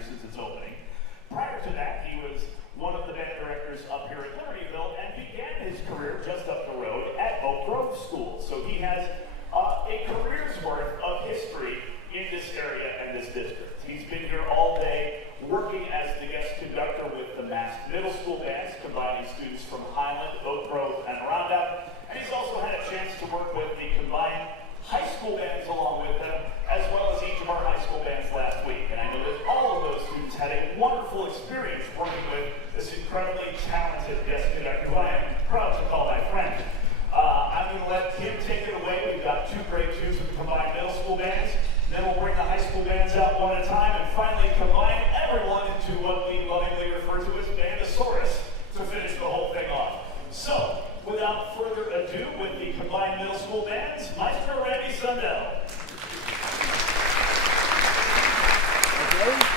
years since its opening. Prior to that, he was one of the band directors up here at Libertyville and began his career just up the road at Oak Grove School. So he has a career's worth of history in this area and this district. He's been here all day working as the guest conductor with the masked middle school bands, combining students from Highland, Oak Grove, and Rondout. And he's also had a chance to work with the combined high school bands along with them, as well as each of our high school bands last week. And I know that all of those students had a wonderful experience working with this incredibly talented guest conductor, who I am proud to call my friend. I'm going to let him take it away. We've got 2 grade 2s with the combined middle school bands. Then we'll bring the high school bands out one at a time and finally combine everyone into what we lovingly refer to as Bandosaurus to finish the whole thing off. So, without further ado, with the combined middle school bands, Maestro Randy Sundell. Okay.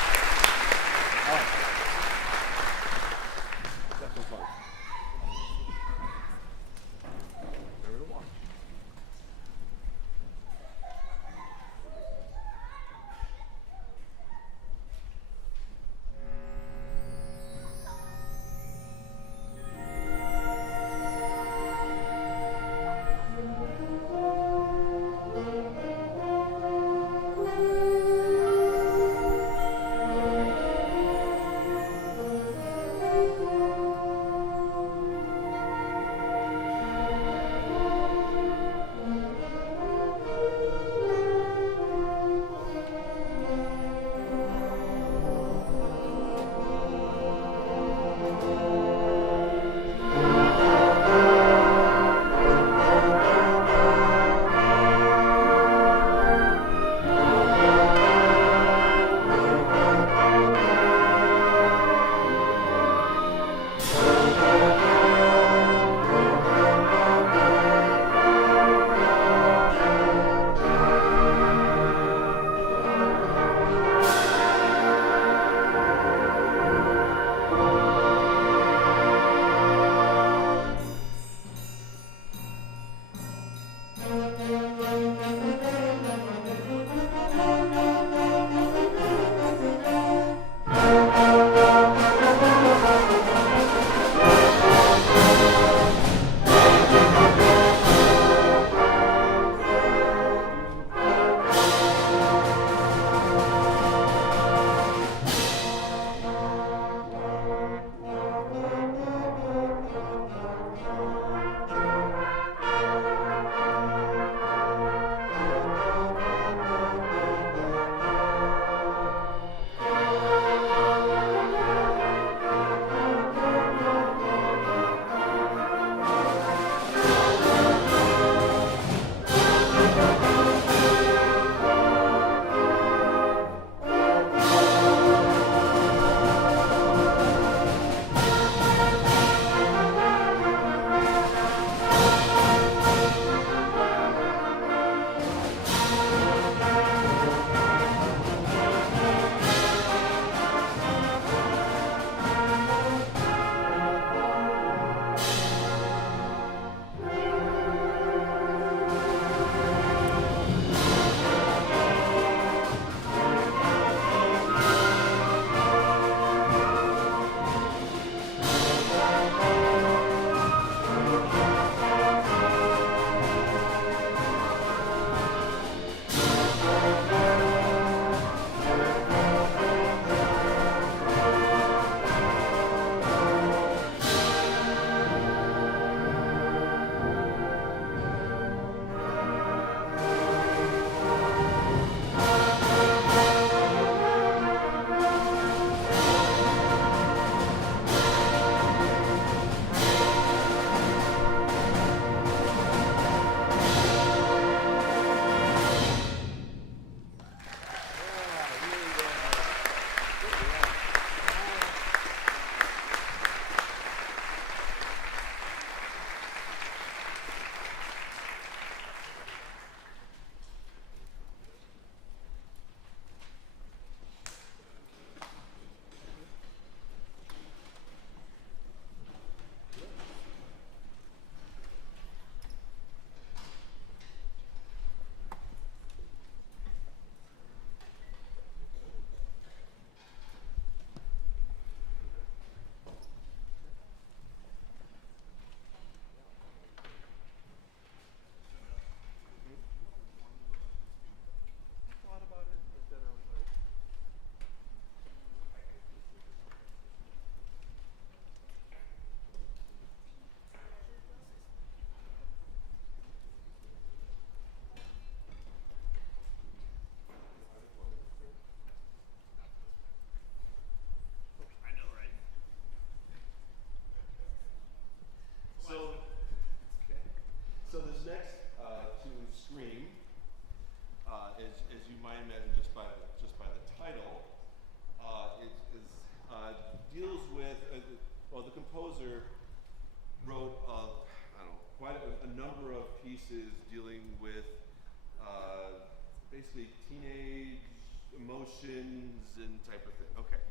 emotions and type of thing. Okay.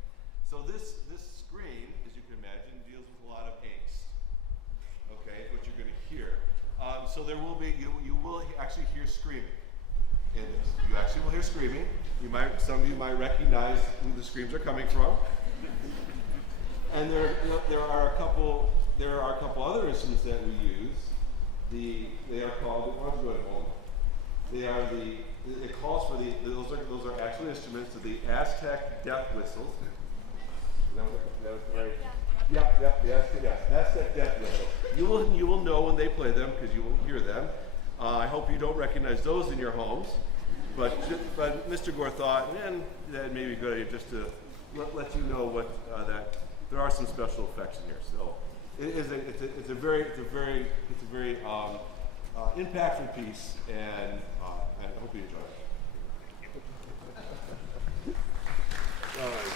So this screen, as you can imagine, deals with a lot of angst. Okay, what you're going to hear. So there will be, you will actually hear screaming in this. You actually will hear screaming. Some of you might recognize who the screams are coming from. And there are a couple other instruments that we use. They are called, why don't you go ahead and hold them? They are it calls for those are actual instruments, so the Aztec death whistles. Is that right? Yeah, yes, that's that death whistle. You will know when they play them because you will hear them. I hope you don't recognize those in your homes, but Mr. Gore thought, man, that may be a good idea just to let you know what that there are some special effects in here. So it's a very impactful piece, and I hope you enjoy it. All right.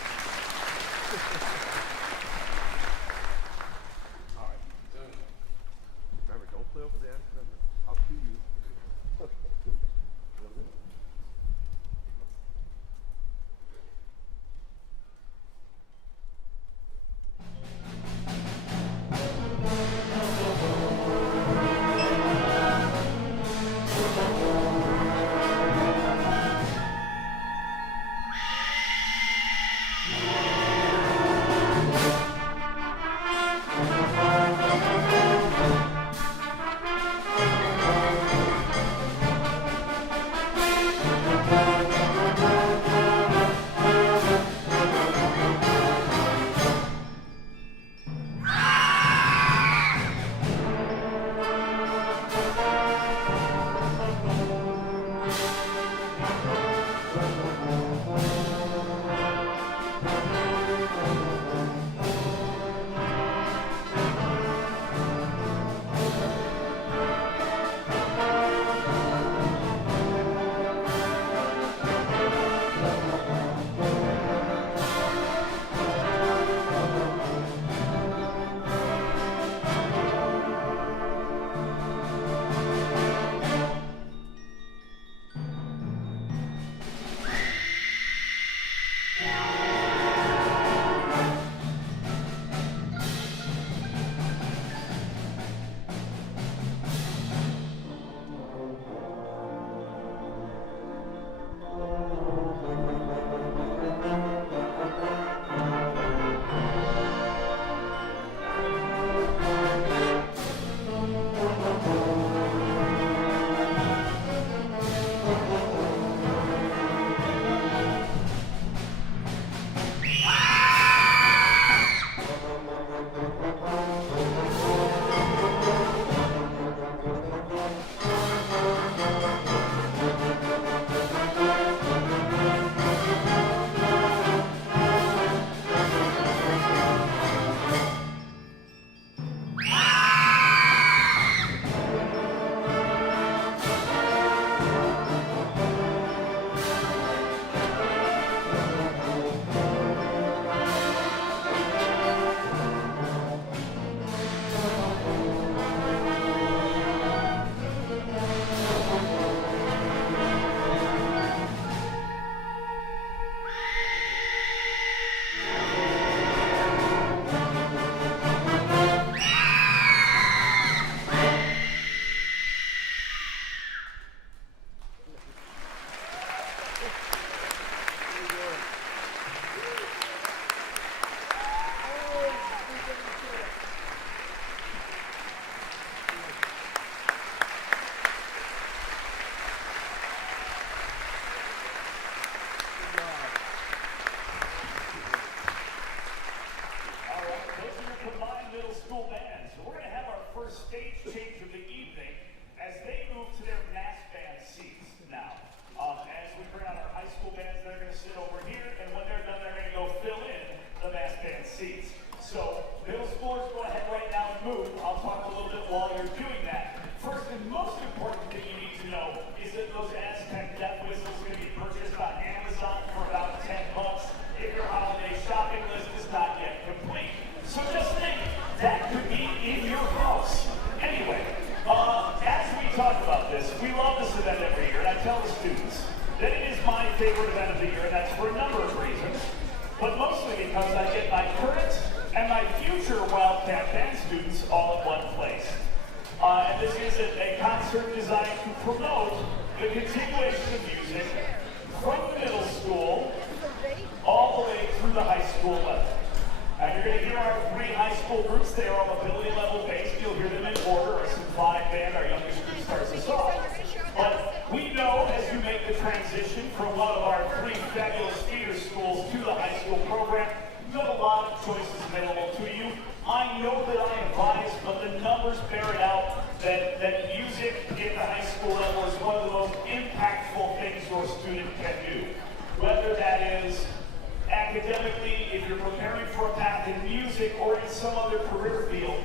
Remember, don't play over the end. Remember, up to you. because I get my current and my future Wildcat band students all in one place. And this is a concert designed to promote the continuation of music from the middle school all the way through the high school level. And you're going to hear our 3 high school groups. They are all ability level based. You'll hear them in order. Our symphonic band, our youngest group, starts us off. But we know as you make the transition from one of our 3 fabulous theater schools to the high school program, you have a lot of choices available to you. I know that I am biased, but the numbers bear it out that music at the high school level is one of the most impactful things your student can do. Whether that is academically, if you're preparing for a path in music or in some other career field,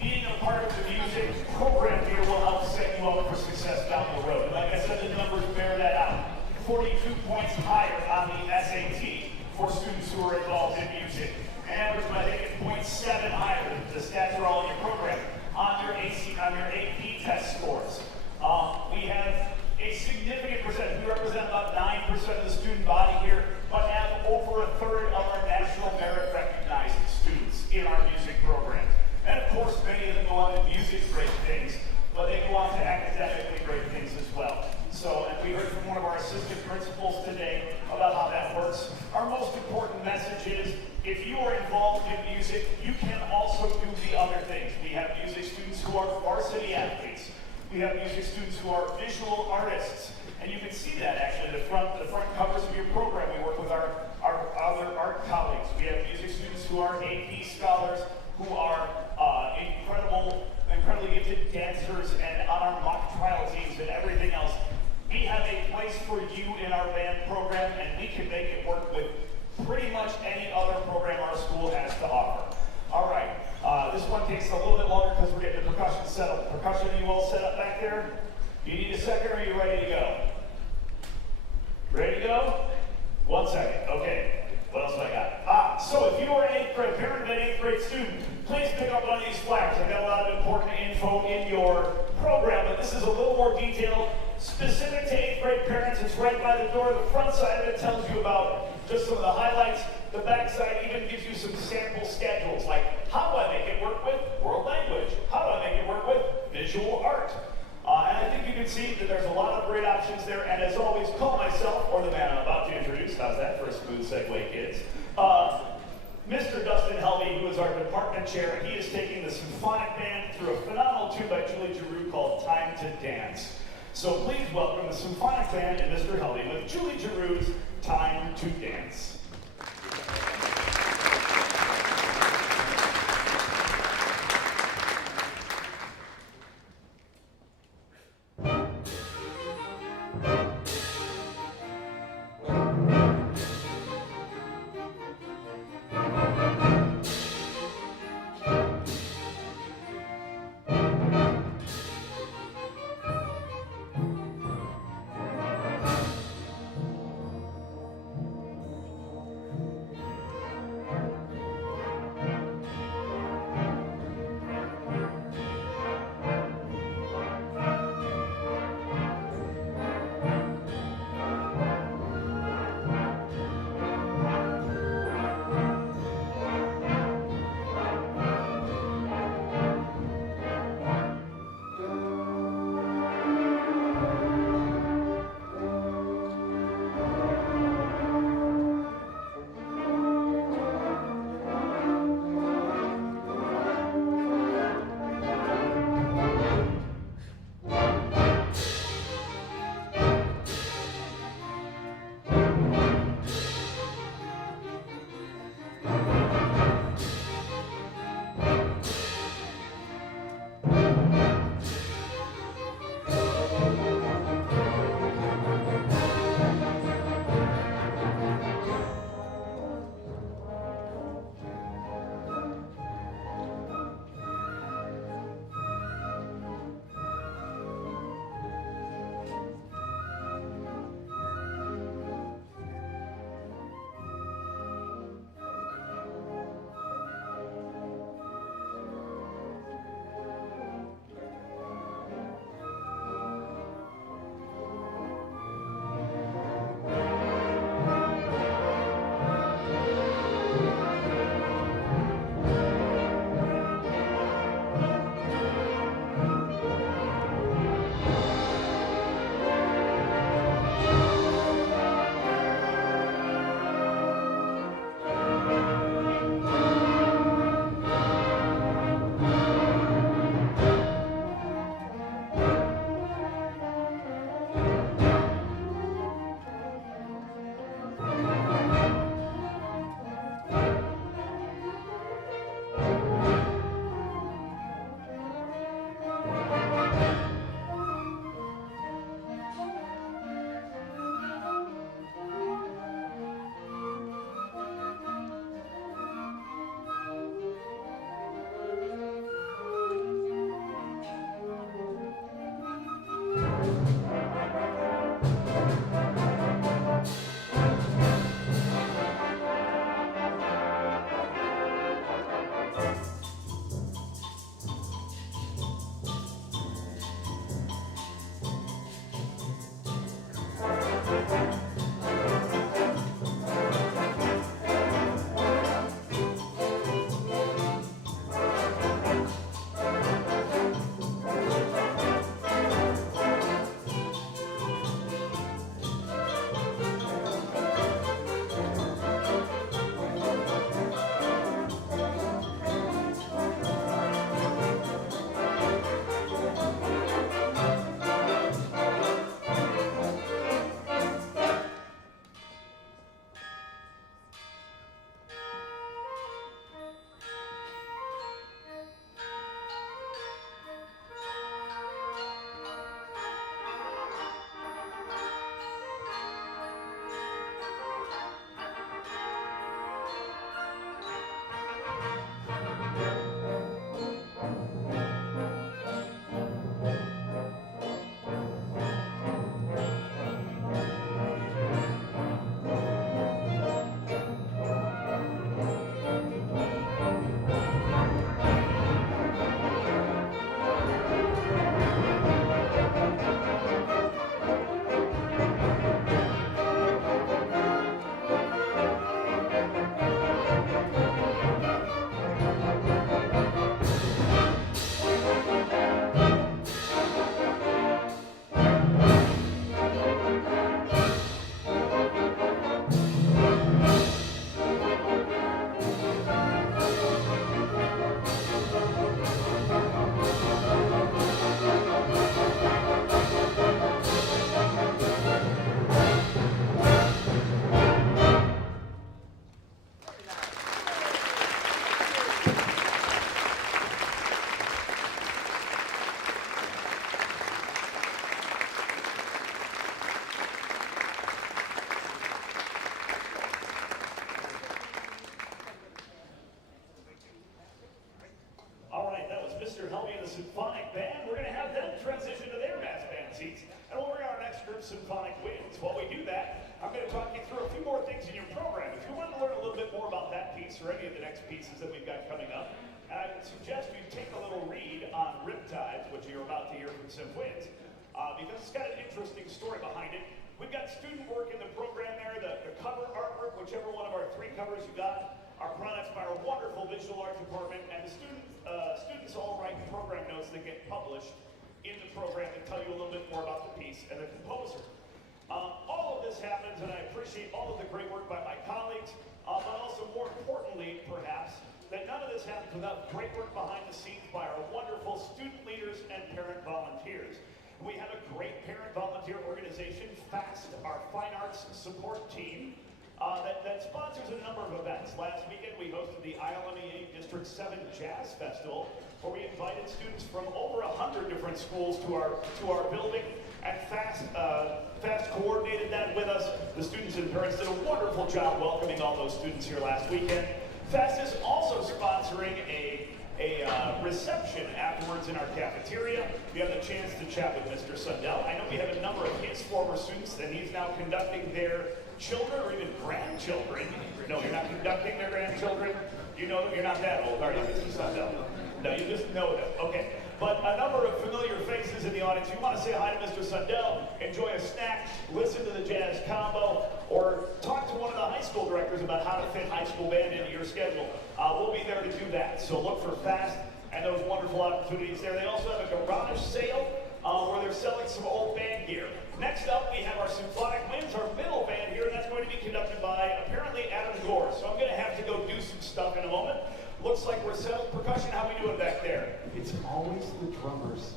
being a part of the music program here will help set you up for success down the road. Like I said, the numbers bear that out. 42 points higher on the SAT for students who are involved in music. Average, I think, at 0.7 higher. The stats are all in your program. On your AP test scores. We have a significant percentage. We represent about 9% of the student body here, but have over a third of our national merit recognized students in our music programs. And of course, many of them go on to music great things, but they go on to academically great things as well. So, and we heard from one of our assistant principals today about how that works. Our most important message is, if you are involved in music, you can also do the other things. We have music students who are varsity athletes. We have music students who are visual artists. And you can see that actually, the front covers of your program. We work with our other art colleagues. We have music students who are AP scholars, who are incredibly gifted dancers, and on our mock trial teams and everything else. We have a place for you in our band program, and we can make it work with pretty much any other program our school has to offer. All right, this one takes a little bit longer because we're getting the percussion set up. Percussion, are you all set up back there? You need a second, or are you ready to go? Ready to go? 1 second, okay. What else have I got? So if you are a parent of an 8th grade student, please pick up one of these flyers. I've got a lot of important info in your program, but this is a little more detailed, specific to 8th grade parents. It's right by the door. The front side of it tells you about just some of the highlights. The back side even gives you some sample schedules, like how do I make it work with world language? How do I make it work with visual art? And I think you can see that there's a lot of great options there. And as always, call myself or the man I'm about to introduce. How's that for a smooth segue, kids? Mr. Dustin Helvey, who is our department chair, he is taking the symphonic band through a phenomenal tune by Julie Giroux called Time to Dance. So please welcome the symphonic band and Mr. Helvey with Julie Giroux's Time to Dance. the symphonic band. We're going to have them transition to their mass band seats, and we'll bring our next group, Symphonic Winds. While we do that, I'm going to talk you through a few more things in your program. If you want to learn a little bit more about that piece or any of the next pieces that we've got coming up, I would suggest you take a little read on Riptide, which you're about to hear from Sym Winds, because it's got an interesting story behind it. We've got student work in the program there. The cover artwork, whichever one of our 3 covers you got, are products by our wonderful visual art department, and the students all write program notes that get published in the program that tell you a little bit more about the piece and the composer. All of this happens, and I appreciate all of the great work by my colleagues, but also more importantly, perhaps, that none of this happens without great work behind the scenes by our wonderful student leaders and parent volunteers. We have a great parent volunteer organization, FAST, our Fine Arts Support Team, that sponsors a number of events. Last weekend, we hosted the ILMEA District 7 Jazz Festival, where we invited students from over 100 different schools to our building, and FAST coordinated that with us. The students and parents did a wonderful job welcoming all those students here last weekend. FAST is also sponsoring a reception afterwards in our cafeteria. We have the chance to chat with Mr. Sundell. I know we have a number of his former students that he's now conducting their children or even grandchildren. No, you're not conducting their grandchildren. You know you're not that old, are you, Mr. Sundell? No, you just know them. Okay. But a number of familiar faces in the audience. You want to say hi to Mr. Sundell, enjoy a snack, listen to the jazz combo, or talk to one of the high school directors about how to fit high school band into your schedule. We'll be there to do that. So look for FAST and those wonderful opportunities there. They also have a garage sale where they're selling some old band gear. Next up, we have our Symphonic Winds, our middle band here, and that's going to be conducted by, apparently, Adam Gore. So I'm going to have to go do some stuff in a moment. Looks like we're settled. Percussion, how we doing back there? It's always the drummers.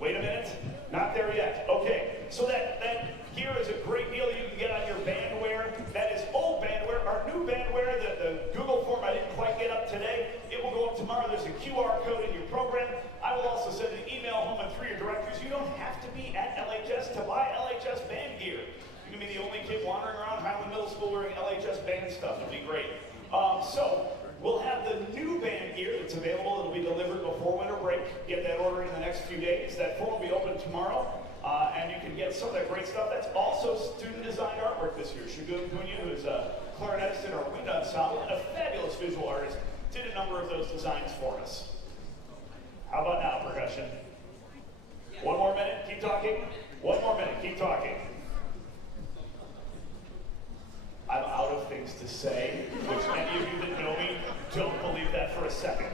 Wait a minute. Not there yet. Okay. So that gear is a great deal you can get on your bandwear. That is old bandwear. Our new bandwear, the Google form I didn't quite get up today, it will go up tomorrow. There's a QR code in your program. I will also send an email home and through your directors. You don't have to be at LHS to buy LHS band gear. You can be the only kid wandering around Highland Middle School wearing LHS band stuff. It'll be great. So we'll have the new band gear that's available. It'll be delivered before winter break. Get that order in the next few days. That form will be open tomorrow, and you can get some of that great stuff. That's also student-designed artwork this year. Shagun Punya, who is a clarinetist in our wind ensemble and a fabulous visual artist, did a number of those designs for us. How about now, percussion? One more minute, keep talking. One more minute, keep talking. I'm out of things to say, which many of you that know me don't believe that for a second.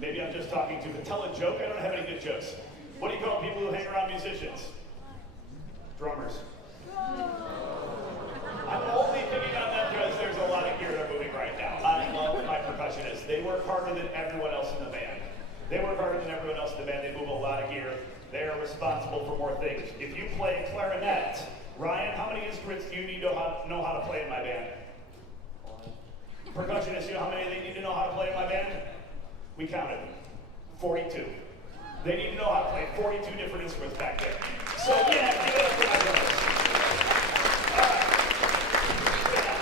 Maybe I'm just talking to, but tell a joke. I don't have any good jokes. What do you call people who hang around musicians? Drummers. I'm only picking on them because there's a lot of gear they're moving right now. I love my percussionists. They work harder than everyone else in the band. They work harder than everyone else in the band. They move a lot of gear. They are responsible for more things. If you play clarinet, Ryan, how many instruments do you need to know how to play in my band? Percussionists, you know how many they need to know how to play in my band? We counted. 42. They need to know how to play 42 different instruments back there. So yeah, give it up for my drummers. All right. Yeah.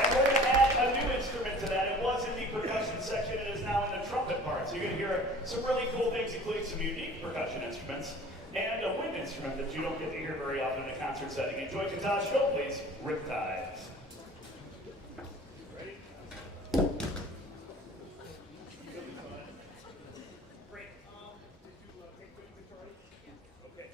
And we're going to add a new instrument to that. It was in the percussion section. It is now in the trumpet part. So you're going to hear some really cool things, including some unique percussion instruments and a wind instrument that you don't get to hear very often in a concert setting. Enjoy Kata's show, please. Riptide. Ready? Great. Did you take good Victoria? Okay.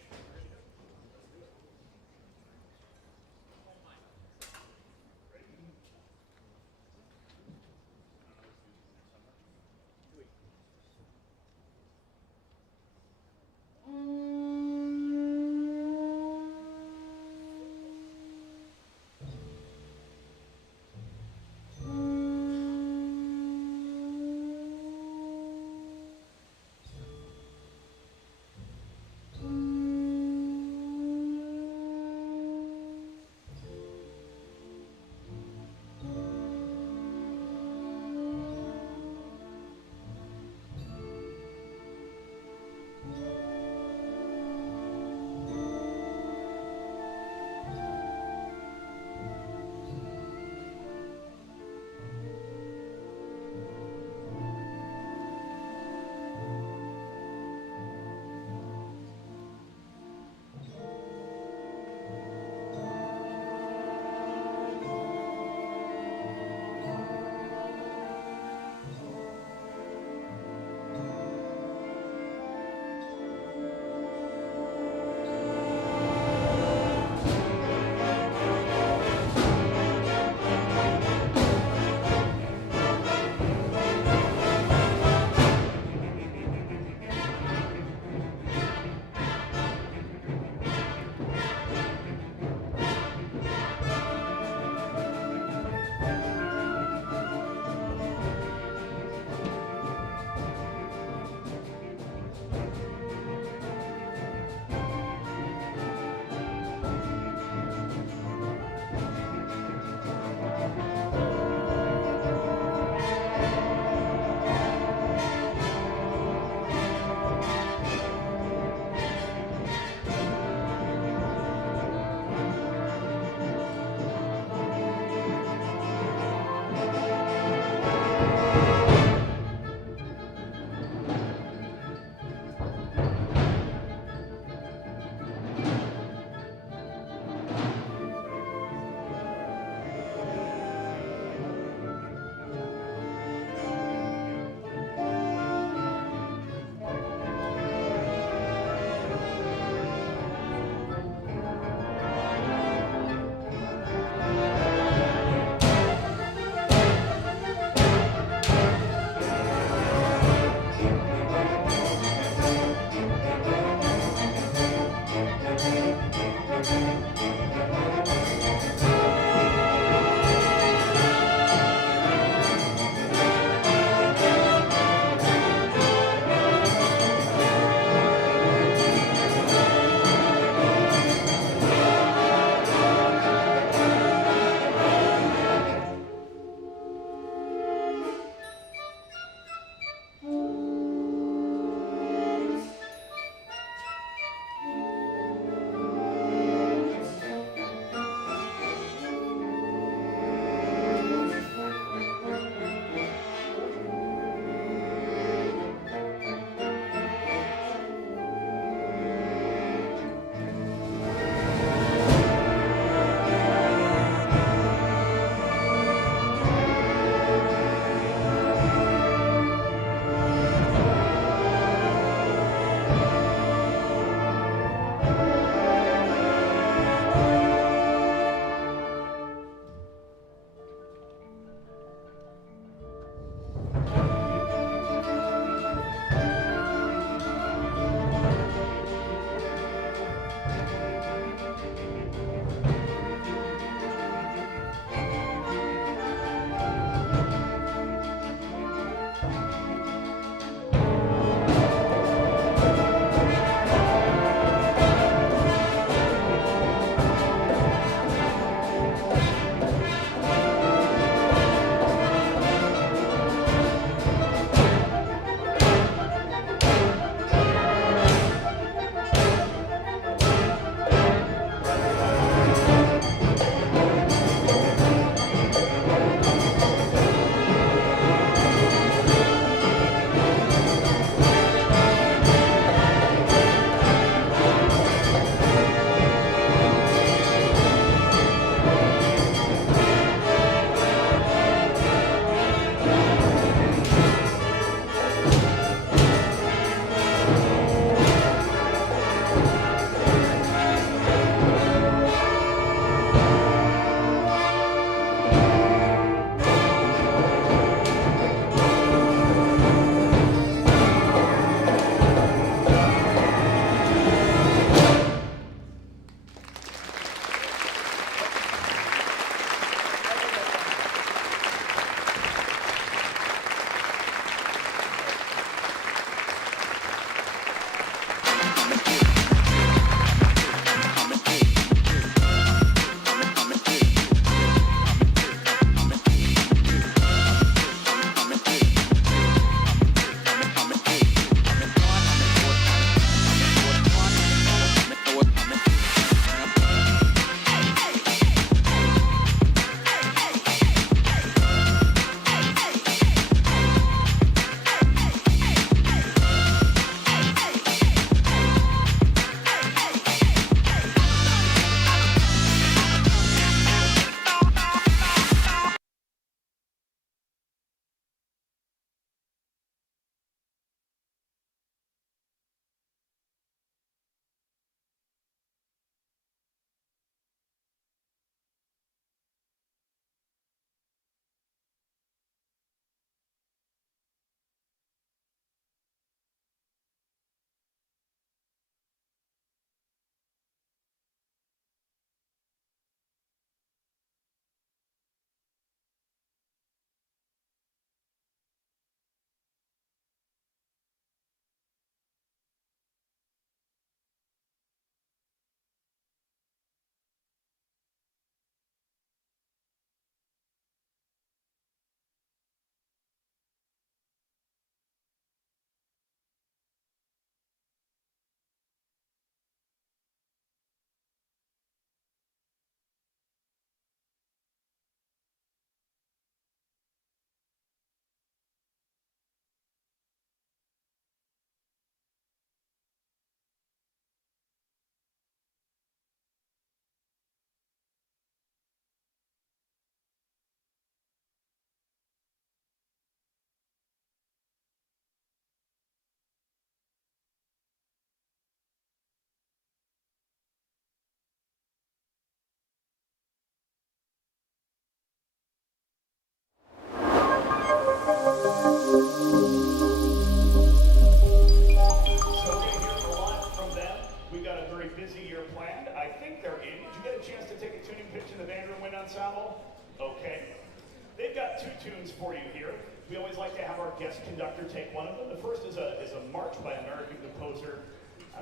tunes for you here. We always like to have our guest conductor take one of them. The first is a march by an American composer.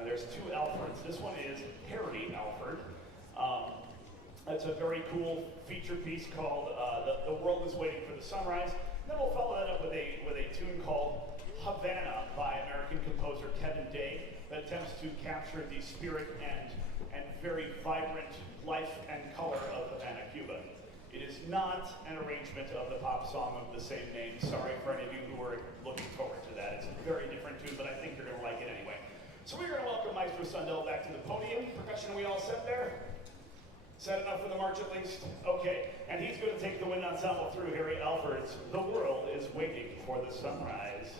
There's two Alfreds. This one is Harry Alfred. It's a very cool feature piece called The World is Waiting for the Sunrise. Then we'll follow that up with a tune called Havana by American composer Kevin Day that attempts to capture the spirit and very vibrant life and color of Havana, Cuba. It is not an arrangement of the pop song of the same name. Sorry for any of you who are looking forward to that. It's a very different tune, but I think you're going to like it anyway. So we're going to welcome Maestro Sundell back to the podium. Percussion, we all set there? Set enough for the march at least? Okay. And he's going to take the wind ensemble through Harry Alfred's The World is Waiting for the Sunrise.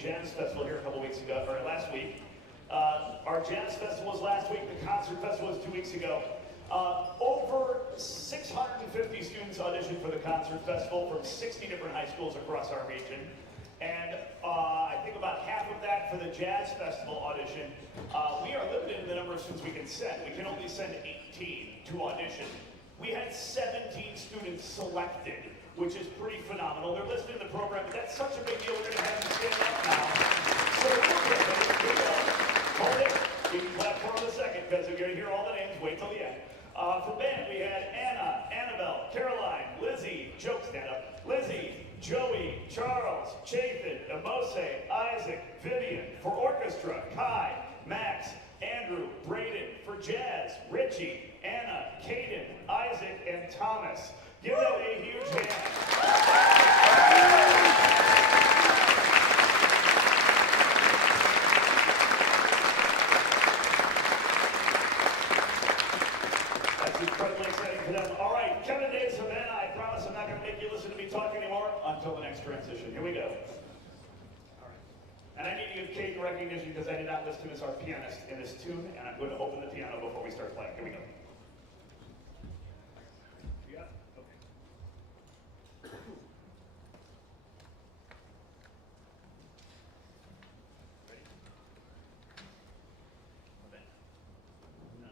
Jazz Festival here a couple weeks ago, or last week. Our Jazz Festival was last week, the Concert Festival was 2 weeks ago. Over 650 students auditioned for the Concert Festival from 60 different high schools across our region. And I think about half of that for the Jazz Festival audition. We are limited in the number of students we can send. We can only send 18 to audition. We had 17 students selected, which is pretty phenomenal. They're listed in the program, but that's such a big deal. We're going to have them stand up now. So here we go. Hold it. You can clap for them in a second, because if you're going to hear all the names, wait till the end. For band, we had Anna, Annabelle, Caroline, Lizzie, stand up, Lizzie, Joey, Charles, Chafin, Amose, Isaac, Vivian. For orchestra, Kai, Max, Andrew, Braden. For jazz, Richie, Anna, Caden, Isaac, and Thomas. Give them a huge hand. That's incredibly exciting for them. All right, Kevin and Dave Savannah, I promise I'm not going to make you listen to me talk anymore until the next transition. Here we go. And I need to give Kate recognition because I did not list him as our pianist in this tune, and I'm going to open the piano before we start playing. Here we go. You got it? Okay. Ready? Okay. No.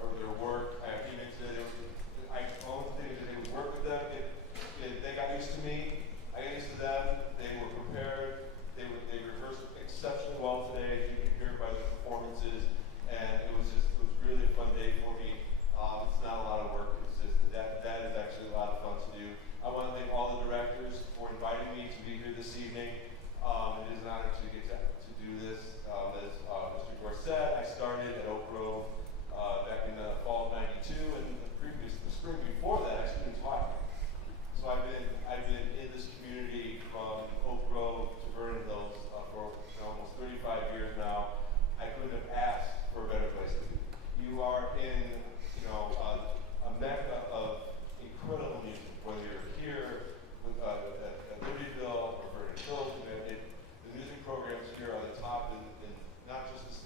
For their work. I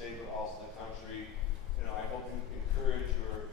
state, but also the country. You know, I hope you encourage your